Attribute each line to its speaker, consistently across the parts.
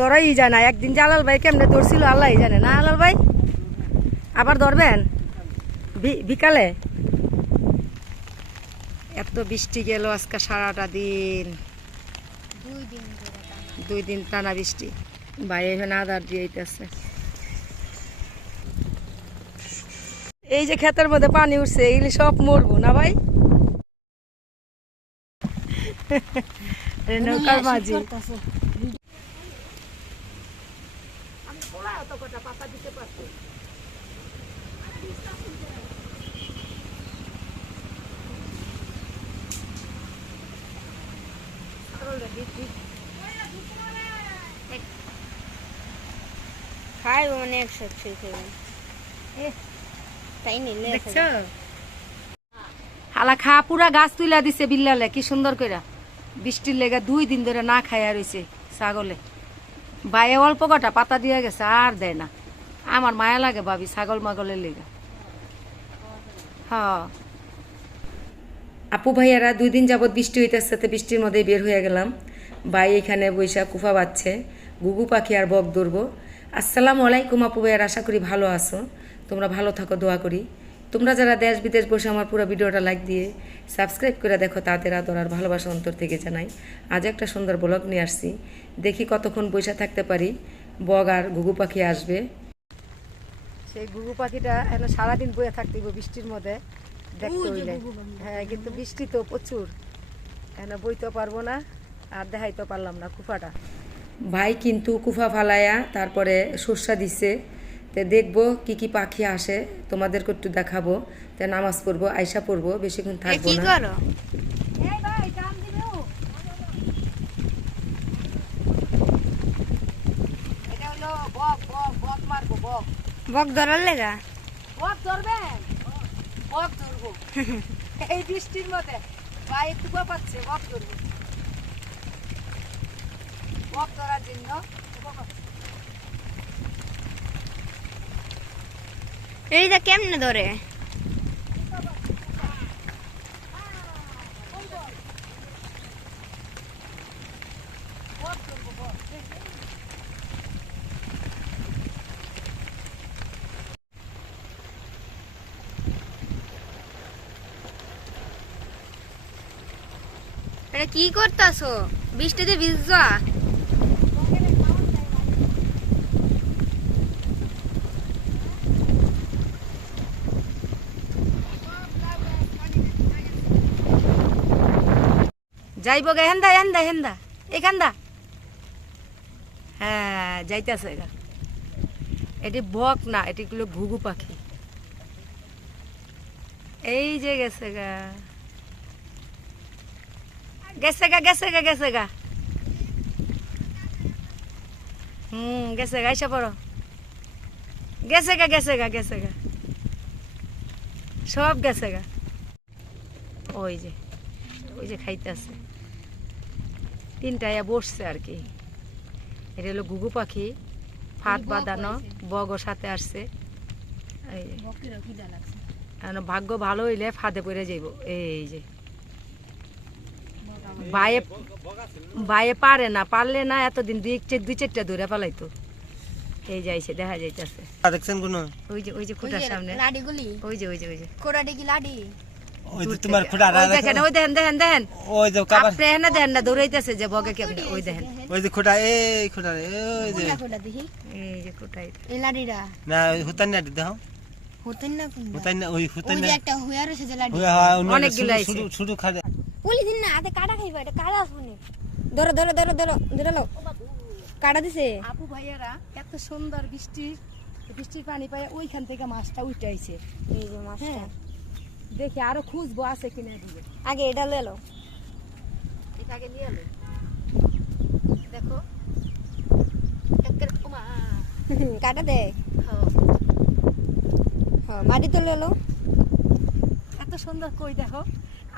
Speaker 1: ধরাই যায় না। একদিন জালাল ভাই কেমনে ধরছিল আল্লাহ জানে না। আলাল ভাই আবার ধরবেন? বিকালে? এত বৃষ্টি গেল আজকে সারাটা দিন।
Speaker 2: দুই দিন টানা।
Speaker 1: বৃষ্টি। ভাই এখানে আদার দিয়ে দিতেছে এই যে ক্ষেতের মধ্যে পানি উঠছে এগুলি সব মরবো না ভাই? নৌকার মাঝি।
Speaker 2: করতাছে। খাই মানে একসাথে খাই তাই নিলে
Speaker 1: হালা খা পুরা গাছ তুইলা দিছে বিল্লালে কি সুন্দর কইরা। বৃষ্টির লেগে দুই দিন ধরে না খাইয়া রইছে ছাগলে। বাইরে অল্প কটা পাতা দিয়ে গেছে, আর দেয় না। আমার মায়া লাগে ভাবি, ছাগল মাগলের লেগে। হ্যাঁ। আপু ভাইয়ারা, দুই দিন যাবৎ বৃষ্টি হইতেছে সাথে বৃষ্টির মধ্যে বের হয়ে গেলাম। ভাই এখানে বৈশাখ কুফা বাচ্ছে গুগু পাখি আর বক ধরবো। আসসালামু আলাইকুম আপু ভাইয়ার, আশা করি ভালো আছো। তোমরা ভালো থাকো, দোয়া করি। তোমরা যারা দেশ বিদেশ বসে আমার পুরো ভিডিওটা লাইক দিয়ে সাবস্ক্রাইব করে দেখো তাদের আদর আর ভালোবাসা অন্তর থেকে জানাই। আজ একটা সুন্দর ব্লগ নিয়ে আসছি। দেখি কতক্ষণ বসে থাকতে পারি। বগ আর ঘুঘু পাখি আসবে। সেই ঘুঘু পাখিটা এখন সারাদিন বয়ে থাকতে বৃষ্টির মধ্যে। দেখতে হইলে। হ্যাঁ কিন্তু বৃষ্টি তো প্রচুর। এখন বইতে পারব না আর দেখাইতে পারলাম না কুফাটা। ভাই কিন্তু কুফা ফালায়া তারপরে সর্ষা দিছে। তে দেখব কি কি পাখি আসে তোমাদেরকে একটু দেখাবো। তে নামাজ পড়ব আয়সা পড়ব বেশিক্ষণ থাকব
Speaker 2: কি
Speaker 1: না।
Speaker 2: করো?
Speaker 1: এটা হলো বক বক বক মারবো বক।
Speaker 2: বক ধরার লেগা?
Speaker 1: বক ধরবেন বক ধরবো। এই বৃষ্টির মধ্যে। ভাই একটু পাচ্ছে বক ধরবো। বক ধরার জন্য কুপা পাচ্ছে।
Speaker 2: এইটা কেমনে ধরে? এটা কি করতাছো? বৃষ্টিতে ভিজা
Speaker 1: যাইব গে, হেন্দা হেন্দা হেন্দা। এখানদা হ্যাঁ যাইতেছে গা। এটি বক না, এটি গুলো ঘুঘু পাখি। এই যে গেছে গা। গেছে গা গেছে গা গেছে গা। হুম, গেছে গা এসে পড়ো। গেছে গা গেছে গা গেছে গা। সব গেছে গা। ওই যে। ওই যে খাইতেছে। তিনটায় বসছে আর কি। এটা হলো ঘুঘু পাখি ফাঁদ বাঁধানো বগর সাথে আসছে। ভাগ্য ভালো হইলে ফাঁদে পড়ে যাইব। এই যে। বাইয়ে বাইয়ে পারে না পারলে না এতদিন দুই দুই চারটা ধরে পালাইতো। এই যাইছে দেখা যাইতেছে।
Speaker 3: দেখছেন কোন?
Speaker 1: ওই যে ওই যে খুঁটার সামনে।
Speaker 2: লাডিগুলি।
Speaker 1: ওই যে ওই যে ওই যে।
Speaker 2: কোরাডি কি লাডি?
Speaker 3: ওই যে তোমার খুঁটা
Speaker 1: ওই দেখেন ওই দেখেন দেখেন। দেখেন
Speaker 3: ওই যে কাবার
Speaker 1: আপনি এখানে দেখেন না দৌড়াইতেছে যে বগে কেমনে? ওই দেখেন
Speaker 3: ওই যে খুঁটা এই খুঁটা রে, ওই যে।
Speaker 2: কোনটা দেখি।
Speaker 1: এই যে খুঁটাই
Speaker 2: এই লাডিটা।
Speaker 3: না হুতান না দেখো
Speaker 2: হতেন না
Speaker 3: হুতান না ওই হুতান না
Speaker 2: যে একটা হুয়ার আছে যে লাডি।
Speaker 3: ওই হয় অন্য
Speaker 1: অনেকগুলো আইছে।
Speaker 3: শুধু শুধু খাড়ে।
Speaker 2: পুলি দিন না আতে কাটা খাইবা এটা কাটা শুনে। ধরো ধরো ধরো ধরো ধরো কাটা দিছে?
Speaker 1: আপু ভাইয়ারা এত সুন্দর বৃষ্টি বৃষ্টির পানি পায় ওইখান থেকে মাছটা উঠে আইছে।
Speaker 2: এই যে মাছটা।
Speaker 1: হ্যাঁ। দেখি আরও খুঁজবো আছে কিনা দিকে
Speaker 2: আগে এটা লয়ে লো।
Speaker 1: এটা আগে নিয়ে এলো দেখো।
Speaker 2: কাটা দে।
Speaker 1: হ্যাঁ,
Speaker 2: হ্যাঁ মাটি তো লয়ে লো।
Speaker 1: এত সুন্দর কই দেখো।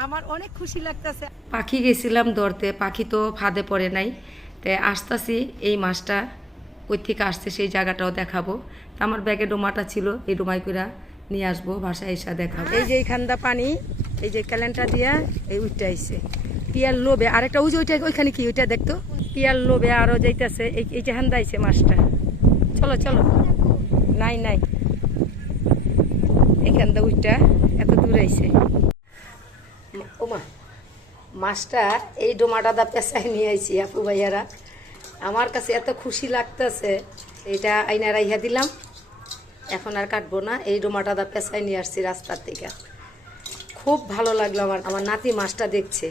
Speaker 1: আমার অনেক খুশি লাগতেছে। পাখি গেছিলাম ধরতে পাখি তো ফাঁদে পড়ে নাই। তাই আসতেছি এই মাছটা ওই থেকে আসছে সেই জায়গাটাও দেখাবো। তা আমার ব্যাগে ডোমাটা ছিল এই ডোমাই করে নিয়ে আসব, বাসায় এসে দেখাবো এই যে এইখানটা পানি, এই যে ক্যালেন্ডার দিয়া এই উঠতে আইছে। পিয়ার লোবে আরেকটা ওই যে ওইটা ওইখানে কি, ওইটা দেখতো? টিয়ার লোভে আরও যাইতেছে, এই এই যে হান্দাইছে মাছটা। চলো চলো। নাই নাই। থেকে উইটা এত দূর আইছে। ওমা মাছটা এই ডোমাটাদা পেঁচাই নিয়ে আইছি, আপু ভাইয়ারা। আমার কাছে এত খুশি লাগতেছে, এটা আইনা রাইহা দিলাম। এখন আর কাটবো না। এই ডোমাটাদা পেঁচাই নিয়ে আসছি রাস্তার থেকে খুব ভালো লাগল আমার আমার নাতি মাছটা দেখছে।